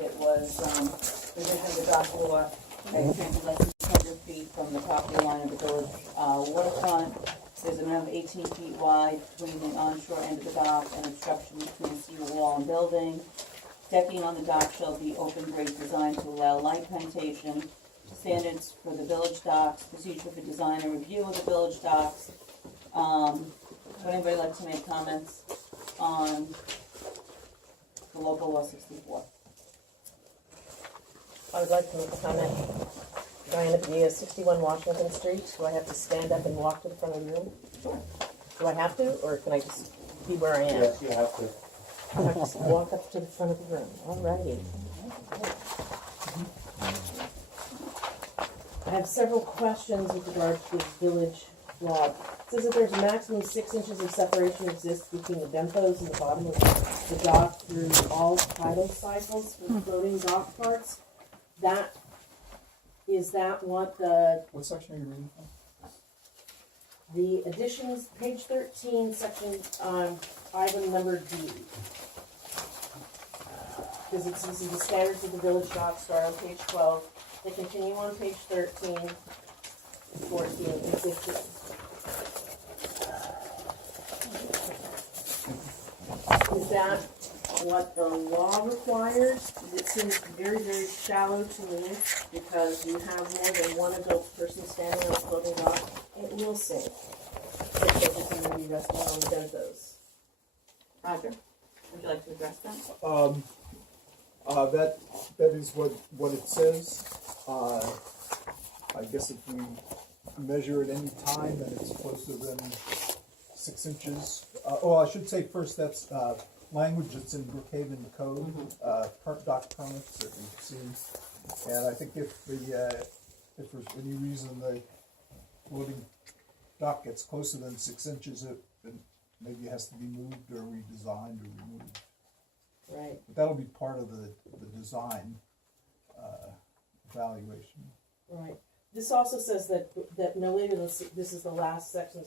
it was, revision of the dock law, granted less than 200 feet from the property line of the village, waterfront. There's a minimum of 18 feet wide between the onshore end of the dock and obstruction between sea wall and building. Decking on the dock shall be open grade designed to allow light penetration. Standards for the village docks, procedure for design and review of the village docks. Would anybody like to make comments on the local law 64? I would like to make a comment. Diana Padilla, 61 Washington Street. Do I have to stand up and walk to the front of the room? Sure. Do I have to, or can I just be where I am? Yes, you have to. I have to walk up to the front of the room. All righty. I have several questions with regard to the village law. It says that there's a maximum 6 inches of separation exists between the benthos and the bottom of the dock through all tidal cycles for floating dock parts. Is that what the What section are you reading from? the additions, page 13, section, item number D? Because it says the standards of the village dock start on page 12. They continue on page 13, 14, and 15. Is that what the law requires? It seems very, very shallow to me, because you have more than one adult person standing on a floating dock. It will sink. If they're going to be resting on the benthos. Roger, would you like to address that? That is what it says. I guess if we measure at any time and it's closer than 6 inches. I should say first that's language that's in Brookhaven Code, dock permits that we've seen. And I think if for any reason the floating dock gets closer than 6 inches, it maybe has to be moved or redesigned or removed. Right. But that'll be part of the design evaluation. Right. This also says that no later than, this is the last section,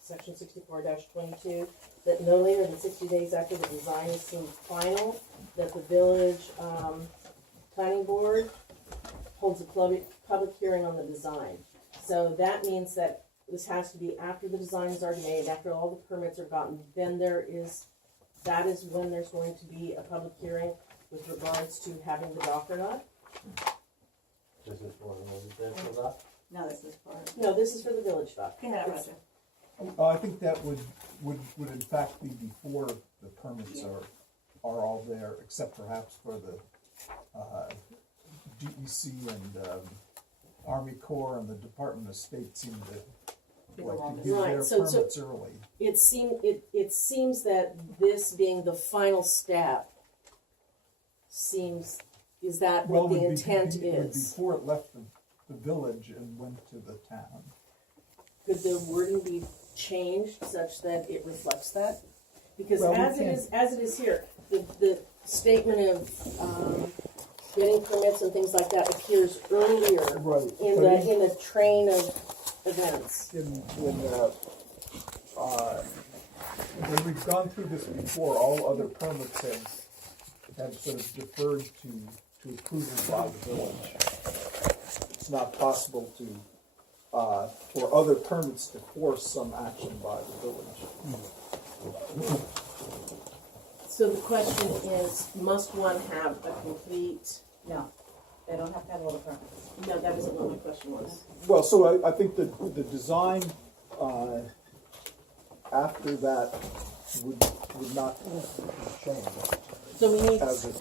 section 64-22, that no later than 60 days after the design is deemed final, that the village planning board holds a public hearing on the design. So that means that this has to be after the design is already made, after all the permits are gotten, then that is when there's going to be a public hearing with regards to having the dock or not. This is for the residential dock? No, this is part. No, this is for the village dock. Go ahead, It's- Roger. I think that would in fact be before the permits are all there, except perhaps for the DEC and Army Corps and the Department of State seem to like to give Right, their so- permits early. It seems that this being the final step is that what the intent it would be is? before it left the village and went to the town. Could the wording be changed such that it reflects that? Because Well, we as it is here, the statement of getting permits and things like that appears earlier Right. in the train of events. When we've gone through this before, all other permits have sort of deferred to approval by the village. It's not possible for other permits to force some action by the village. So the question is, must one have a complete? No, they don't have to have all the permits. No, that isn't what my question was. Well, so I think that the design after that would not change So we need. as it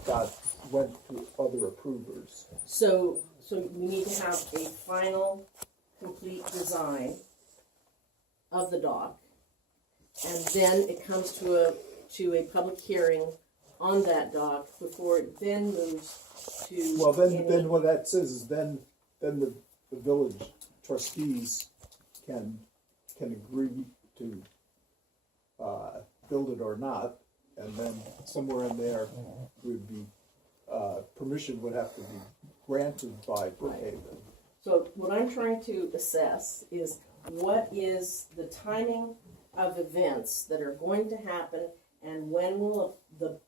went to other approvers. So we need to have a final, complete design of the dock, and then it comes to a public hearing on that dock before it then moves to. Well, then what that says is then the village trustees can agree to build it or not, and then somewhere in there would be permission would have to be granted by Brookhaven. So what I'm trying to assess is what is the timing of events that are going to happen, and when will the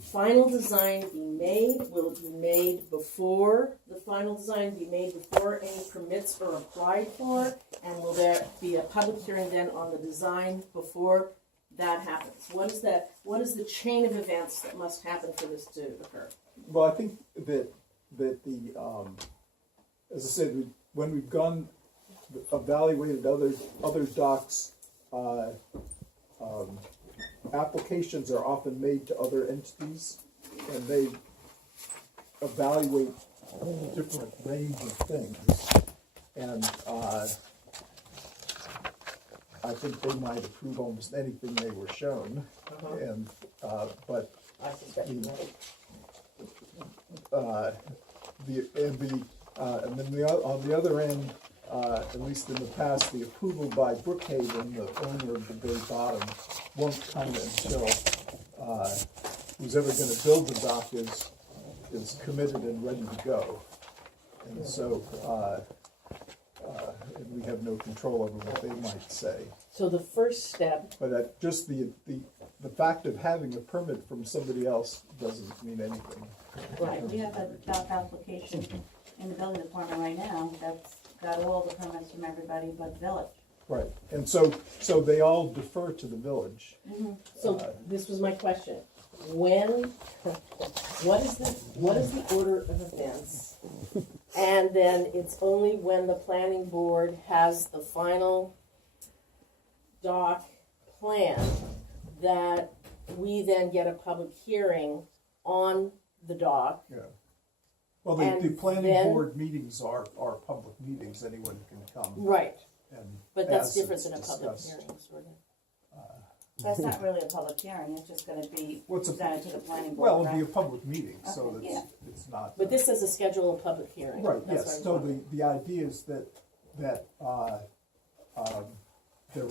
final design be made? Will it be made before the final design be made before any permits are applied for? And will there be a public hearing then on the design before that happens? What is the chain of events that must happen for this to occur? Well, I think that the, as I said, when we've gone, evaluated other docks, applications are often made to other entities, and they evaluate a different range of things. And I think they might approve almost anything they were shown. And but I suspect the, and then on the other end, at least in the past, the approval by Brookhaven, the owner of the Bay Bottom, won't come until who's ever going to build the dock is committed and ready to go. And so, and we have no control over what they might say. So the first step. But just the fact of having a permit from somebody else doesn't mean anything. Right. We have a dock application in the building department right now that's got all the permits from everybody but the village. Right, and so they all defer to the village. So this was my question. What is the order of events? And then it's only when the planning board has the final dock plan that we then get a public hearing on the dock. Yeah. Well, the And planning then- board meetings are public meetings, anyone can come. Right, And but that's as different it's than a public discussed. hearing, sort of. That's not really a public hearing, it's just gonna be What's a- presented to the planning board. Well, it'll be a right? public meeting, so Okay, it's not. But this is a schedule of public hearing. Right, That's yes, what I no, was the idea is that there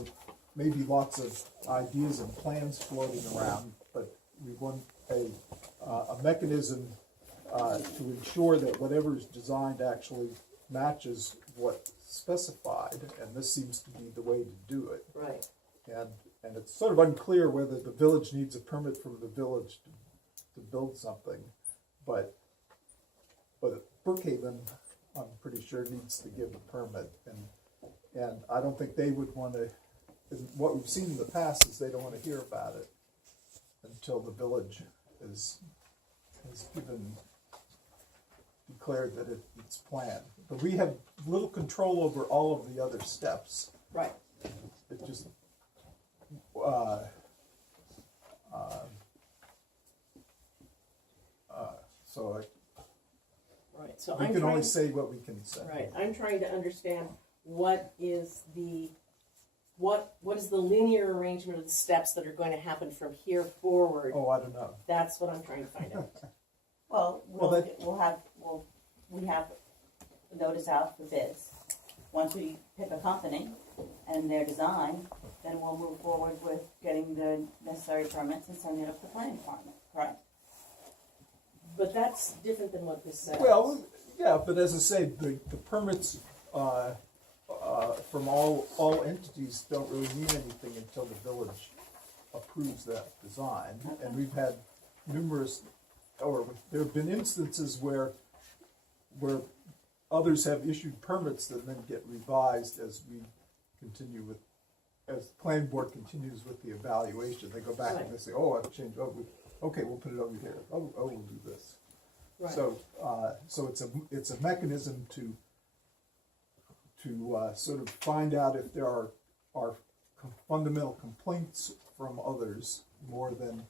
may be lots of ideas and plans floating around, but we want a mechanism to ensure that whatever is designed actually matches what's specified, and this seems to be the way to do it. Right. And it's sort of unclear whether the village needs a permit from the village to build something, but Brookhaven, I'm pretty sure, needs to give a permit, and I don't think they would want to. What we've seen in the past is they don't want to hear about it until the village has declared that it's planned. But we have little control over all of the other steps. Right. It just so Right. So we I'm can only trying. say what we can say. Right. I'm trying to understand what is the linear arrangement of the steps that are going to happen from here forward. Oh, I don't know. That's what I'm trying to find out. Well, Well, we have a notice out for bids. Once we pick a company and their design, then we'll move forward with getting the necessary permits and sending it up to the planning department, correct? But that's different than what this says. Well, yeah, but as I say, the permits from all entities don't really mean anything until the village approves that design. Okay. And we've had there have been instances where others have issued permits that then get revised as the planning board continues with the evaluation. They go back and they say, oh, I've changed, okay, we'll put it over here. Oh, we'll do this. Right. So it's a mechanism to sort of find out if there are fundamental complaints from others more than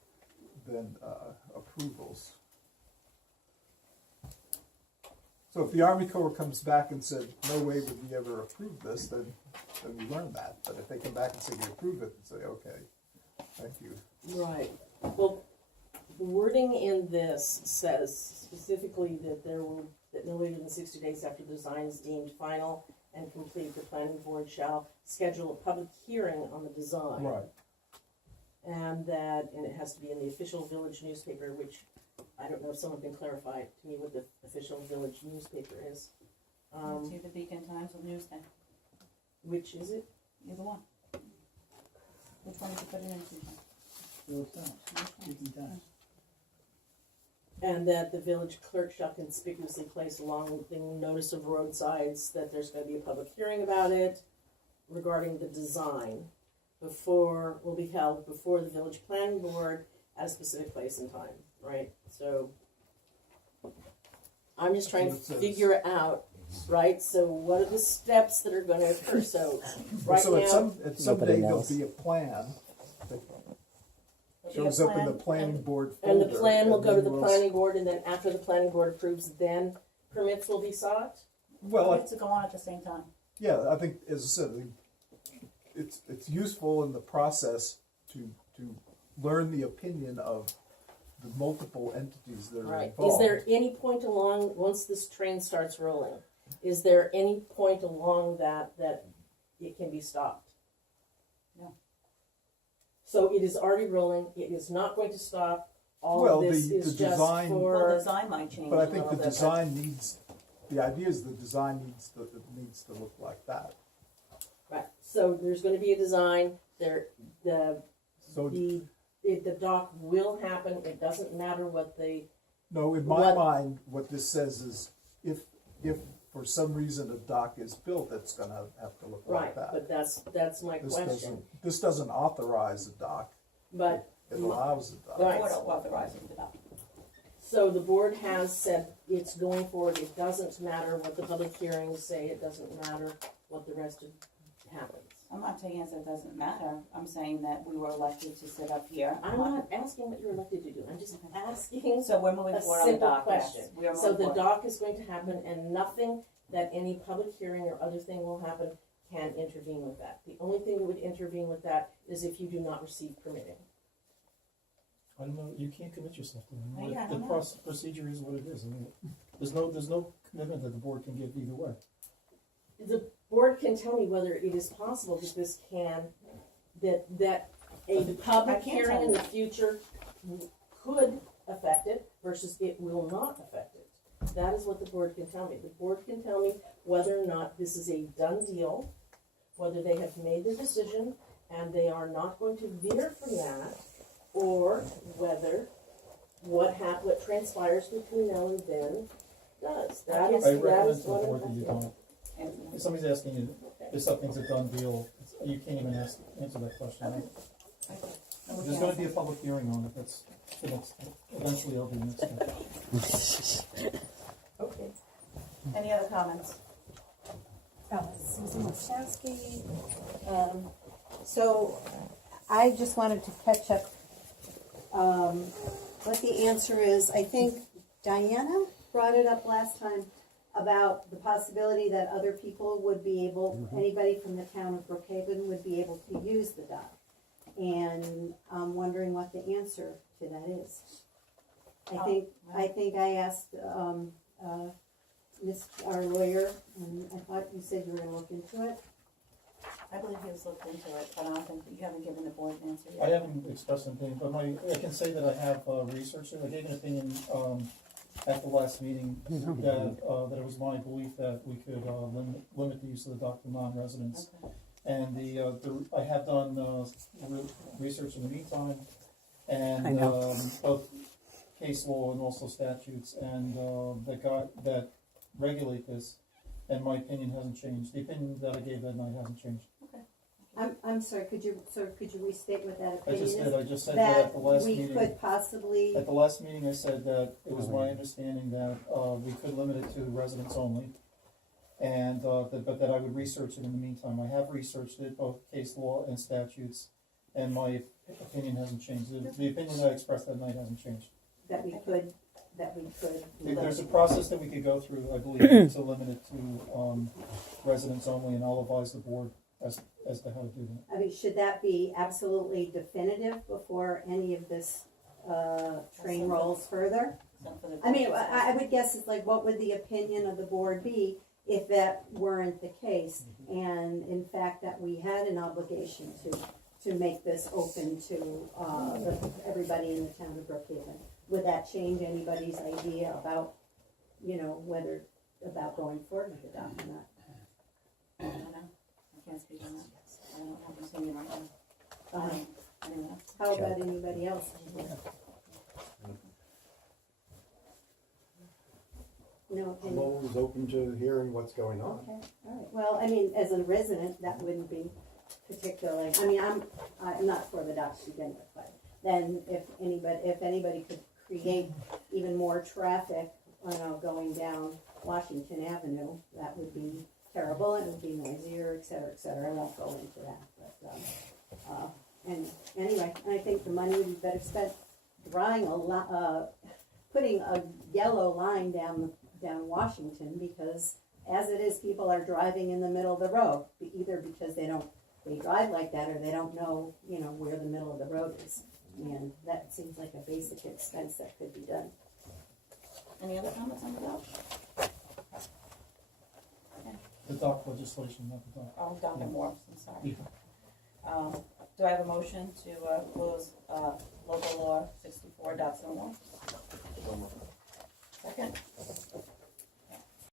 approvals. So if the Army Corps comes back and said, no way would we ever approve this, then we learn that. But if they come back and say we approve it, and say, okay, thank you. Right. Well, the wording in this says specifically that that no later than 60 days after the design is deemed final and complete, the planning board shall schedule a public hearing on the design. Right. And it has to be in the official village newspaper, which I don't know if someone can clarify to me what the official village newspaper is. It's either Beacon Times or Newsday, Which is it? either one. Which one did you put it in, Susan? And that the village clerk shall conspicuously place along the notice of roadsides that there's gonna be a public hearing about it regarding the design will be held before the village planning board at a specific place and time, right? So I'm just trying to That's what it says. figure out, right? So what are the steps that are gonna occur? So right So at now, someday there'll knows. be a plan that There'll be a shows up in the plan, planning board and folder. the plan will go to then the we'll- planning board, and then after the planning board approves, then permits will be sought? Well, It's to go on at the same time. yeah, I think, as I said, it's useful in the process to learn the opinion of the multiple entities that are Right. involved. Is there any point along, once this train starts rolling, is there any point along that it can be stopped? No. So it is already rolling, it is not going to stop, all Well, of this the is just design- Well, for, the design might change. But I a think little the bit, design needs, the idea is the design needs to look like that. right, so there's gonna be a design, So, the dock will happen, it doesn't matter what the, no, in my What- mind, what this says is if for some reason a dock is built, it's gonna have to look right, like that. but that's my question. This doesn't authorize a dock, But, it allows a dock. The Right. board authorizing the dock. so the board has said it's going forward, it doesn't matter what the public hearings say, it doesn't matter what the rest of happens. I'm not saying yes, it doesn't matter. I'm saying that we were elected to sit up here. I'm not asking what you're elected to do, I'm just asking So we're moving a forward on the simple dock, yes. question. We are So moving the forward. dock is going to happen and nothing that any public hearing or other thing will happen can intervene with that. The only thing that would intervene with that is if you do not receive permitting. I don't know, you can't commit yourself to Yeah, I it. don't The know. procedure is what it is. I mean, there's no commitment that the board can give either way. The board can tell me whether it is possible that this can, that a public I can't hearing tell in you. the future could affect it versus it will not affect it. That is what the board can tell me. The board can tell me whether or not this is a done deal, whether they have made their decision and they are not going to veer from that, or whether what transpires between now and then does. That is, I that recommend is to the what board I'm that you asking. don't. And- If somebody's asking you if something's a done deal, you can't even answer that question. And we There's can- gonna be a public hearing on it, that's, eventually it'll be next step. Okay. Any other comments? Susan Wachowski. So I just wanted to catch up what the answer is. I think Diana brought it up last time about the possibility that other people would be able, anybody from the town of Brookhaven would be able to use the dock. And I'm wondering what the answer to that is. I think I asked our lawyer, and I thought you said you were gonna look into it. I believe he was looked into it, but I don't think, you haven't given the board an answer I yet. haven't expressed an opinion, but I can say that I have researched it. I gave an opinion at the last meeting that it was my belief that we could limit the use of the dock to non-residents. Okay. And I have done research in the meantime, I and know. both case law and also statutes, and that regulate this. And my opinion hasn't changed. The opinion that I gave that night hasn't changed. I'm sorry, could you restate what that I opinion just is? did. I just said that at the last we meeting. could possibly, At the last meeting, I said that it was my understanding that we could limit it to residents only, and but that I would research it in the meantime. I have researched it, both case law and statutes, and my opinion hasn't changed. The opinion that I expressed that night hasn't changed. that we could. There's a process that we could go through, I believe, to limit it to residents only, and I'll advise the board as to how to do that. I mean, should that be absolutely definitive before any of this train rolls further? So for the I mean, board to I would guess it's like, what would the opinion of the board be if that weren't the case? And in fact, that we had an obligation to make this open to everybody in the town of Brookhaven. Would that change anybody's idea about, whether, about going forward with the dock or not? I don't know. I can't speak on that. I don't have an opinion right now. Anyone else? How about anybody else? No I'm opinion. always open to hearing what's going on. Okay, all right. Well, I mean, as a resident, that wouldn't be particularly, I mean, I'm not for the docks to begin with, but then if anybody could create even more traffic, going down Washington Avenue, that would be terrible, it would be noisier, et cetera, I won't go into that, but, and anyway, I think the money would be better spent drawing putting a yellow line down Washington, because as it is, people are driving in the middle of the road, either because they drive like that, or they don't know, where the middle of the road is. And that seems like a basic expense that could be done. Any other comments on the bill? The dock legislation, not the dock. Oh, Doc and Morse, I'm sorry. Do I have a motion to close local law 64.01?